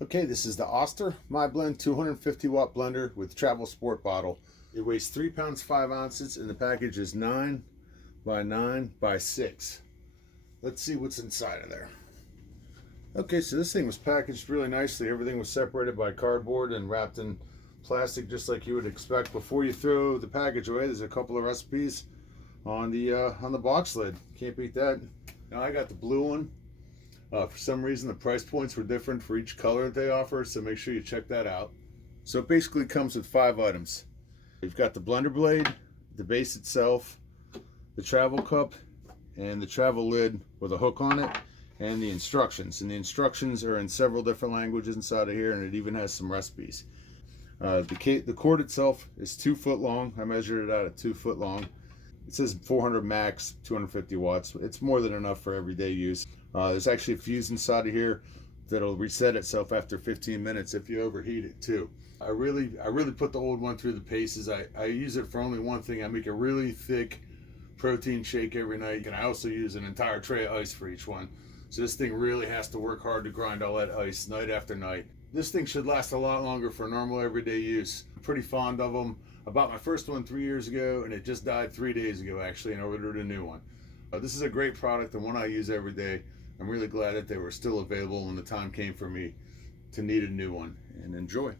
Okay, this is the Oster My Blend 250 watt blender with travel sport bottle. It weighs 3 pounds 5 ounces and the package is 9 by 9 by 6. Let's see what's inside of there. Okay, so this thing was packaged really nicely. Everything was separated by cardboard and wrapped in plastic just like you would expect. Before you throw the package away, there's a couple of recipes on the box lid. Can't beat that. Now I got the blue one. For some reason, the price points were different for each color that they offer, so make sure you check that out. So it basically comes with 5 items. You've got the blender blade, the base itself, the travel cup, and the travel lid with a hook on it, and the instructions. And the instructions are in several different languages inside of here, and it even has some recipes. The cord itself is 2 foot long. I measured it out at 2 foot long. It says 400 max, 250 watts. It's more than enough for everyday use. There's actually a fuse inside of here that'll reset itself after 15 minutes if you overheat it too. I really put the old one through the paces. I use it for only one thing. I make a really thick protein shake every night, and I also use an entire tray of ice for each one. So this thing really has to work hard to grind all that ice night after night. This thing should last a lot longer for normal everyday use. I'm pretty fond of them. I bought my first one 3 years ago and it just died 3 days ago actually, and I ordered a new one. This is a great product and one I use every day. I'm really glad that they were still available when the time came for me to need a new one, and enjoy.